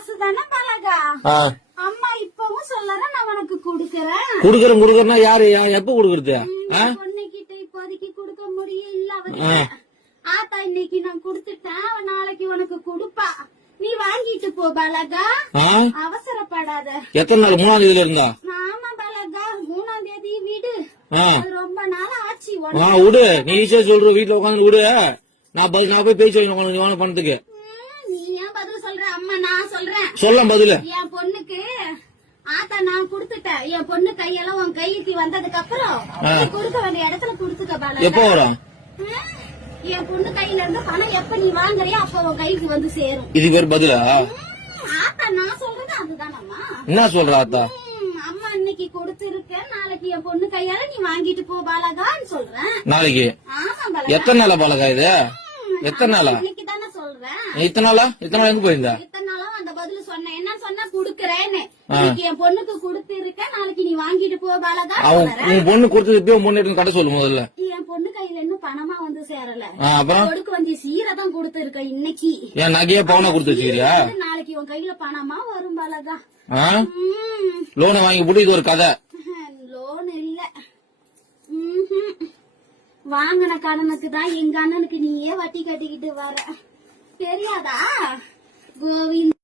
காசு தானே பழகா. அம்மா இப்பவும் சொல்லறேன், நான் உனக்கு குடுக்கறேன். குடுக்கறேன்னா யாரு எப்ப குடுக்கறது? பொண்ணுகிட்ட இப்போதைக்கு குடுக்க முடியல. ஆத்தா இன்னைக்கு நான் குடுத்துட்டேன், நாளைக்கு உனக்கு குடுப்பா. நீ வாங்கிட்டு போ பலகா, அவசரப்படாத. எத்தனை நாள்? 3ஆம் தேதியில இருந்தா? ஆமா பலகா, 3ஆம் தேதி விடு. ரொம்ப நாள் ஆச்சு. விடு, நீ ஈஸியா சொல்ற. வீட்டுல உட்காந்து விடு. நான் போய் பேச்சு வைக்கணும் நீ வாங்க பணத்துக்கு. நீ ஏன் பதில் சொல்ற? அம்மா நான் சொல்றேன். சொல்ல பதில். என் பொண்ணுக்கு ஆத்தா நான் குடுத்துட்டேன். என் பொண்ணு கையெல்லாம் உன் கைக்கு வந்ததுக்கு அப்புறம் கொடுக்க வேண்டிய இடத்துல குடுத்துக்க பாலா. எப்ப வரும்? என் பொண்ணு கையில இருந்து பணம் எப்ப நீ வாங்குறியோ அப்ப உன் கைக்கு வந்து சேரும். இது பேர் பதிலா? ஆத்தா நான் சொல்றது அதுதானம்மா. என்ன சொல்ற ஆத்தா? அம்மா இன்னைக்கு கொடுத்திருக்கேன், நாளைக்கு என் பொண்ணு கையால நீ வாங்கிட்டு போ பாலகான்னு சொல்றேன். நாளைக்கு? ஆமா பாலகா. எத்தனை நாளா பாலகா இது? எத்தனை நாளா? இன்னைக்கு தானே சொல்றேன். இத்தனை நாளா எங்க போயிருந்தா? இத்தனை நாளும் அந்த பதில் சொன்னேன். என்ன சொன்னா குடுக்கறேன்னு. இன்னைக்கு என் பொண்ணுக்கு கொடுத்திருக்கேன், நாளைக்கு நீ வாங்கிட்டு போ பாலகா. உன் பொண்ணு கொடுத்தது இப்பயும் பொண்ணு எடுத்து கட்ட சொல்லு முதல்ல. என் பொண்ணு கையில இன்னும் பணமா வந்து சேரல. அப்புறம் கொடுக்க வந்து சீரை தான் கொடுத்திருக்க இன்னைக்கு. என் நகையா பவுனா கொடுத்து வச்சுக்கிறியா? நாளைக்கு உன் கையில பணமா வரும் பாலகா. லோனை வாங்கி போட்டு இது ஒரு கதை. லோன் இல்ல, வாங்கின கடனுக்கு தான் எங்க அண்ணனுக்கு நீயே வட்டி கட்டிக்கிட்டு வர. தெரியாதா கோவிந்த்?